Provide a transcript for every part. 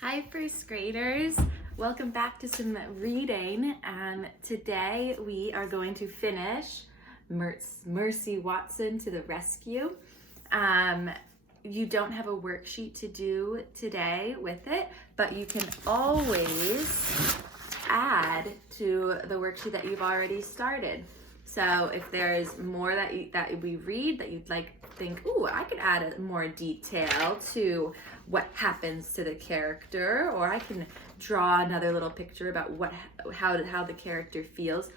Hi, first graders. Welcome back to some reading. Today we are going to finish Mercy Watson to the Rescue. You don't have a worksheet to do today with it, but you can always add to the worksheet that you've already started. So if there's more that we read that you'd like think, ooh, I could add more detail to what happens to the character, or I can draw another little picture about how the character feels,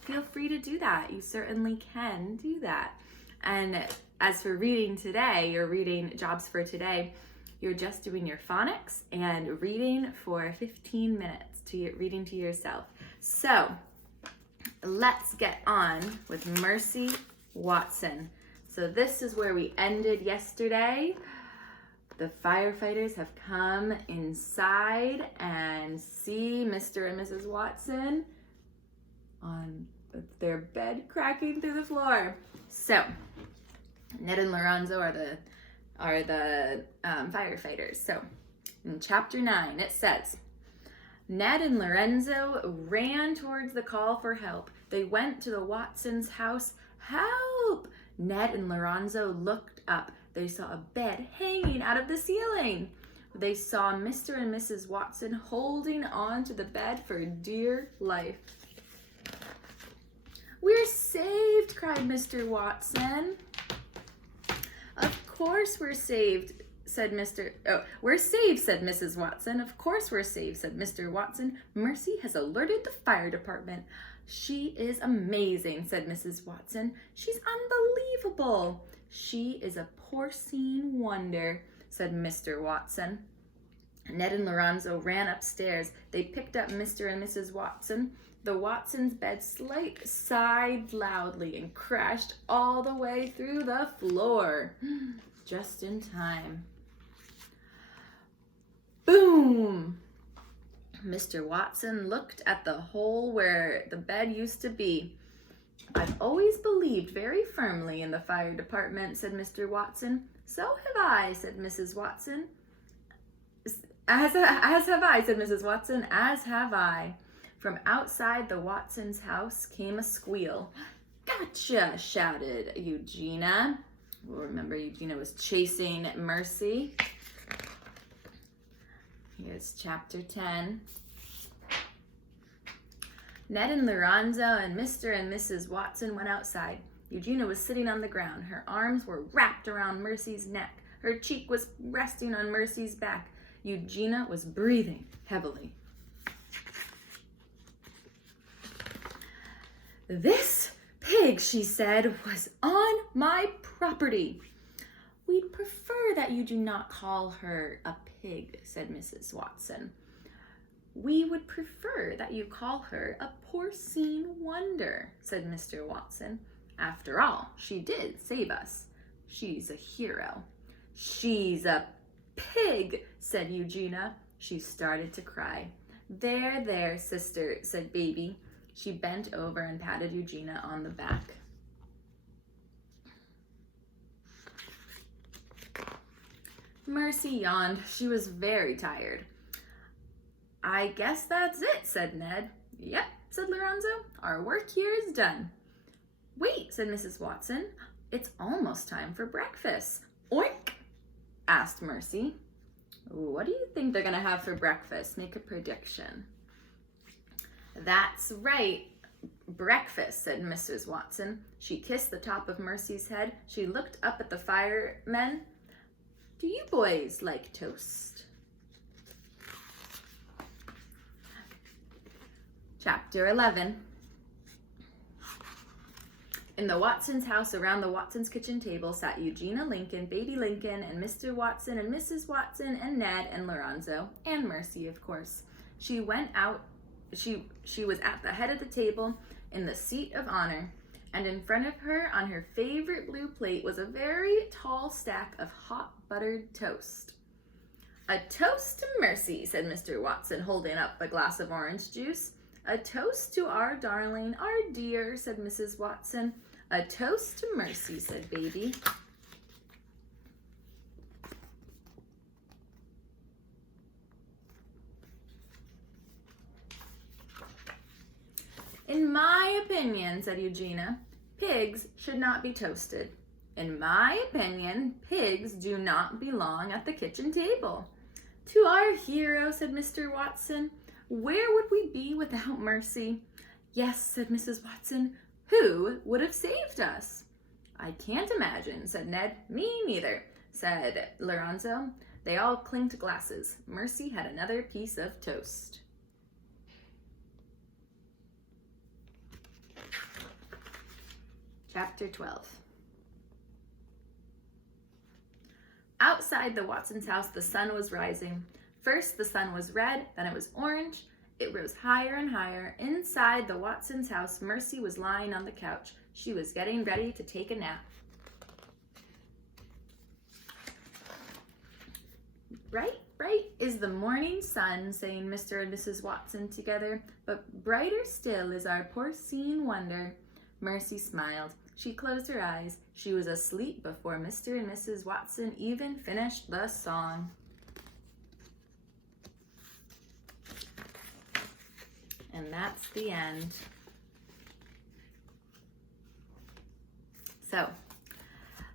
feel free to do that. You certainly can do that. And as for reading today, your reading jobs for today, you're just doing your phonics and reading for 15 minutes reading to yourself. So let's get on with Mercy Watson. So this is where we ended yesterday. The firefighters have come inside and see Mr. and Mrs. Watson on their bed cracking through the floor. So Ned and Lorenzo are the firefighters. So in chapter 9 it says, Ned and Lorenzo ran towards the call for help. They went to the Watsons' house. Help! Ned and Lorenzo looked up. They saw a bed hanging out of the ceiling. They saw Mr. and Mrs. Watson holding on to the bed for dear life. We're saved, cried Mr. Watson. Of course we're saved, said we're saved, said Mrs. Watson. Of course we're saved, said Mr. Watson. Mercy has alerted the fire department. She is amazing, said Mrs. Watson. She's unbelievable. She is a porcine wonder, said Mr. Watson. Ned and Lorenzo ran upstairs. They picked up Mr. and Mrs. Watson. The Watsons' bed sighed loudly and crashed all the way through the floor. Just in time. Boom! Mr. Watson looked at the hole where the bed used to be. I've always believed very firmly in the fire department, said Mr. Watson. So have I, said Mrs. Watson. As have I, said Mrs. Watson. As have I. From outside the Watsons' house came a squeal. Gotcha, shouted Eugenia. Well, remember, Eugenia was chasing Mercy. Here's chapter 10. Ned and Lorenzo and Mr. and Mrs. Watson went outside. Eugenia was sitting on the ground. Her arms were wrapped around Mercy's neck. Her cheek was resting on Mercy's back. Eugenia was breathing heavily. This pig, she said, was on my property. We'd prefer that you do not call her a pig, said Mrs. Watson. We would prefer that you call her a porcine wonder, said Mr. Watson. After all, she did save us. She's a hero. She's a pig, said Eugenia. She started to cry. There, sister, said Baby. She bent over and patted Eugenia on the back. Mercy yawned. She was very tired. I guess that's it, said Ned. Yep, said Lorenzo. Our work here is done. Wait, said Mrs. Watson. It's almost time for breakfast. Oink, asked Mercy. What do you think they're going to have for breakfast? Make a prediction. That's right, breakfast, said Mrs. Watson. She kissed the top of Mercy's head. She looked up at the firemen. Do you boys like toast? Chapter 11. In the Watsons' house around the Watsons' kitchen table sat Eugenia Lincoln, Baby Lincoln, and Mr. Watson and Mrs. Watson and Ned and Lorenzo, and Mercy, of course. She was at the head of the table in the seat of honor, and in front of her on her favorite blue plate was a very tall stack of hot buttered toast. A toast to Mercy, said Mr. Watson, holding up a glass of orange juice. A toast to our darling, our dear, said Mrs. Watson. A toast to Mercy, said Baby. In my opinion, said Eugenia, pigs should not be toasted. In my opinion, pigs do not belong at the kitchen table. To our hero, said Mr. Watson. Where would we be without Mercy? Yes, said Mrs. Watson. Who would have saved us? I can't imagine, said Ned. Me neither, said Lorenzo. They all clinked glasses. Mercy had another piece of toast. Chapter 12. Outside the Watsons' house, the sun was rising. First, the sun was red, then it was orange. It rose higher and higher. Inside the Watsons' house, Mercy was lying on the couch. She was getting ready to take a nap. Bright, bright is the morning sun, saying Mr. and Mrs. Watson together, but brighter still is our porcine wonder. Mercy smiled. She closed her eyes. She was asleep before Mr. and Mrs. Watson even finished the song. And that's the end. So,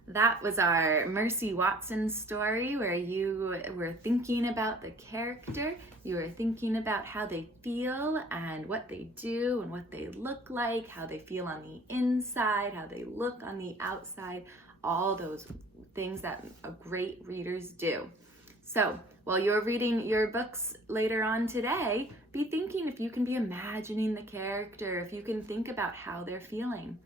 that was our Mercy Watson story where you were thinking about the character, you were thinking about how they feel and what they do and what they look like, how they feel on the inside, how they look on the outside, all those things that great readers do. So while you're reading your books later on today, be thinking if you can be imagining the character, if you can think about how they're feeling.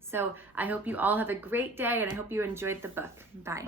So I hope you all have a great day and I hope you enjoyed the book. Bye.